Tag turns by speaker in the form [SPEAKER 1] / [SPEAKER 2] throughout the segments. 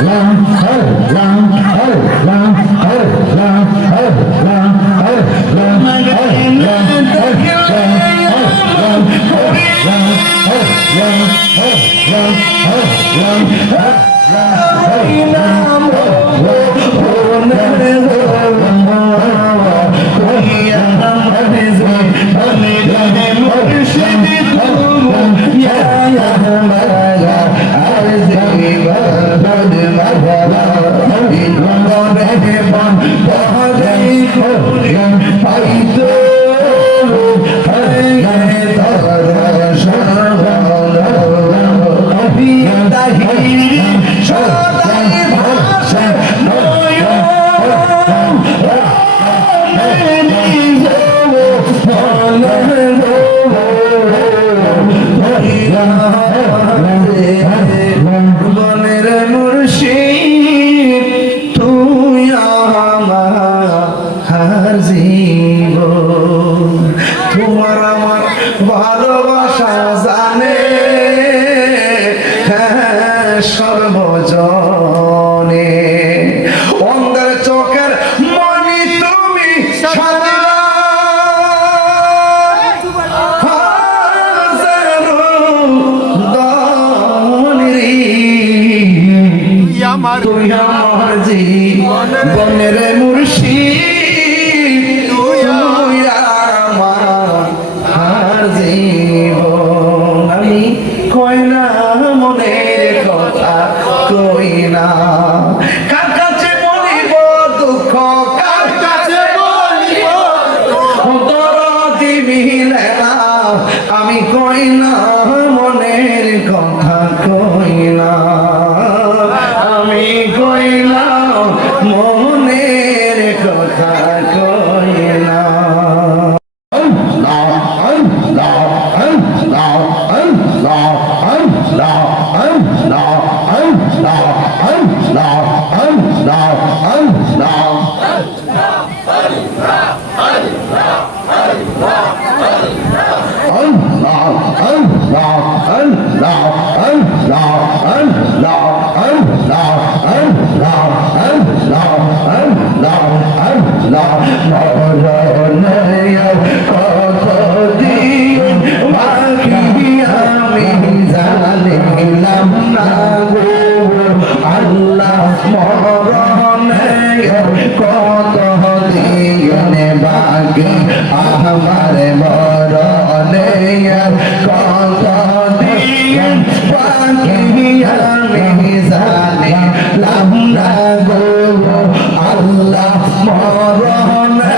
[SPEAKER 1] Olá. গো। তোমার আমার ভালোবাসা জানে। হ্যাঁ সর্বজনে অন্ধের চোখের মনি তুমি সারা
[SPEAKER 2] আমার
[SPEAKER 1] তুই আমার জীবনের মুর্শিদ। আমি কইলা মনের কথা কইলা আমার মরণে কত দিন বাকি আমি জানি লাম আল্লাহ মরণে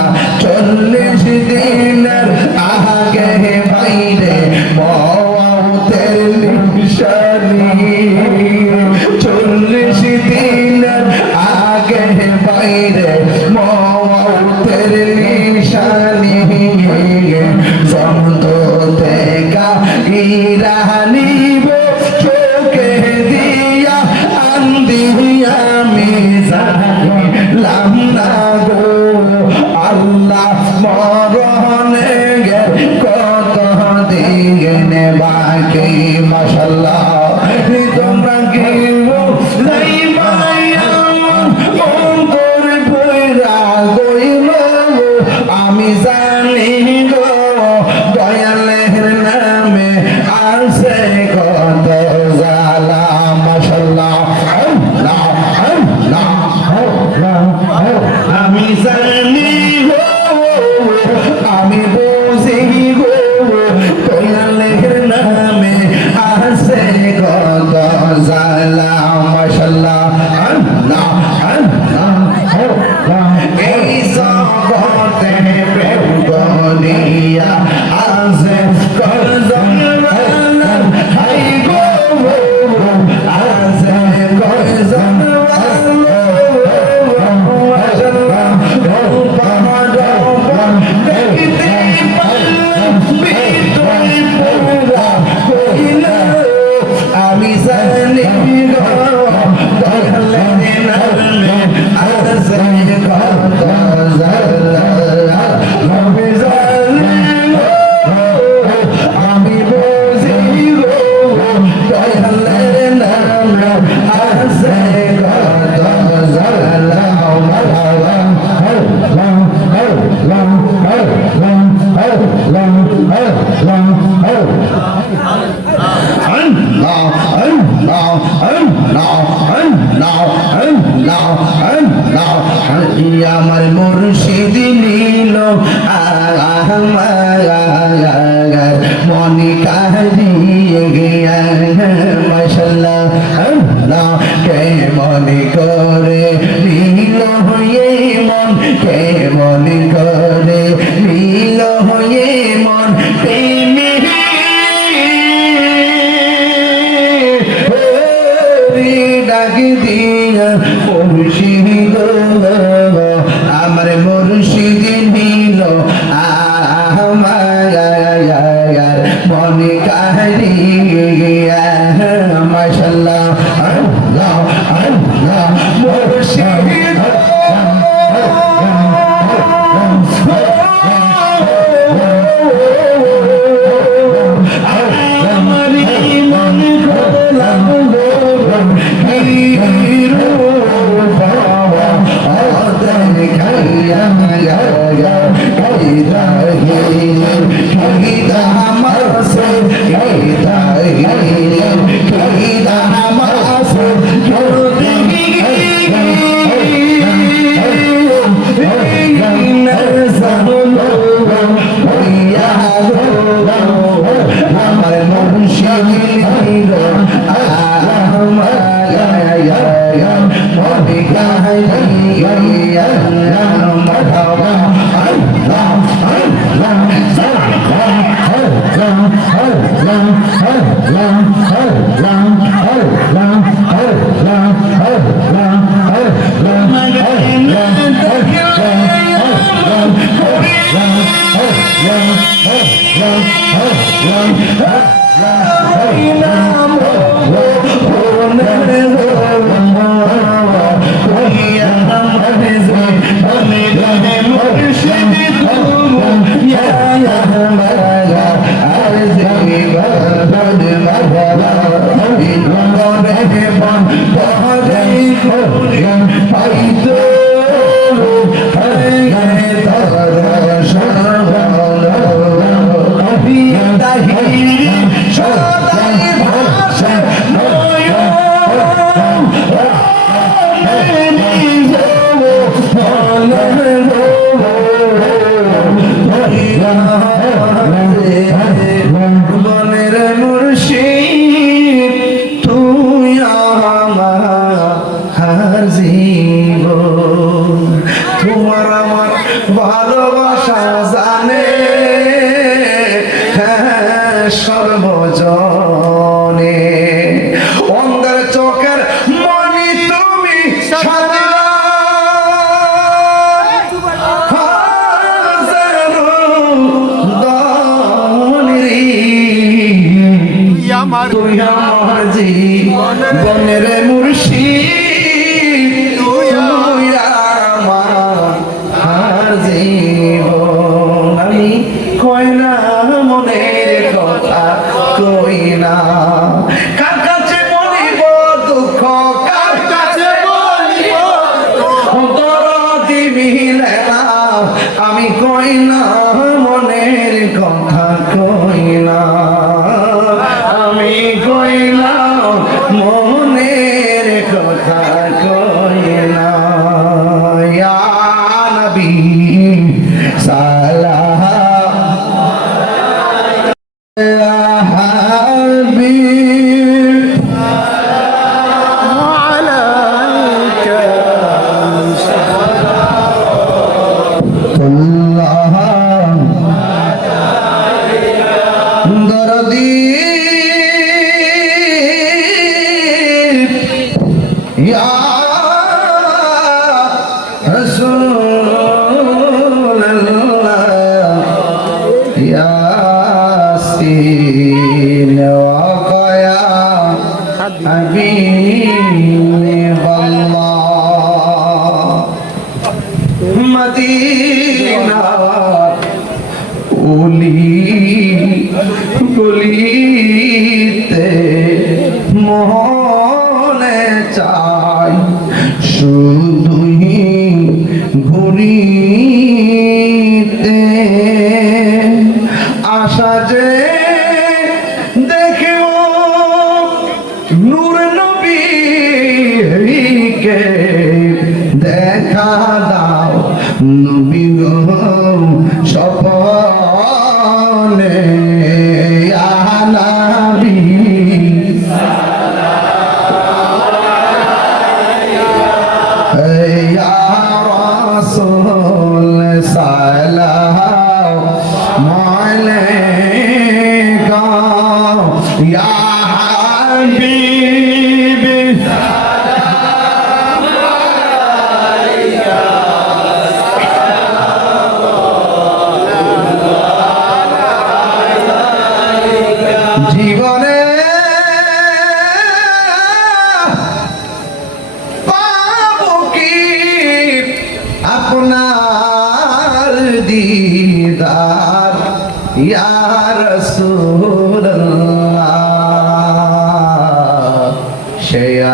[SPEAKER 1] আল্লাহ গিয়া মশাল্লাহ আল্লাহ কে মনে করে নীল হয়ে মন কে মনে করে নীল হয়ে মন। প্রেমে ডাক দিয়া মুর্শিদ আমার মুর্শিদ Yeah. আমার থাকো গলি গলিতে মনে চাই শুধুই ঘুরিতে। আশা যে দেখেও নূর নবীকে দেখা দাও নবী Yeah.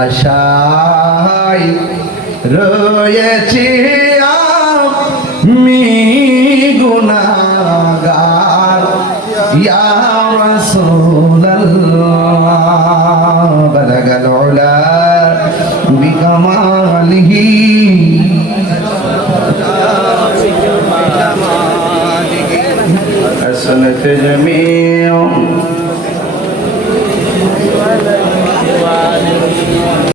[SPEAKER 1] আশায় রয়েছি আমি গুনাহগার ইয়া রাসূলুল্লাহ বালাগাল উলা বিকামালিহি حسنت جميع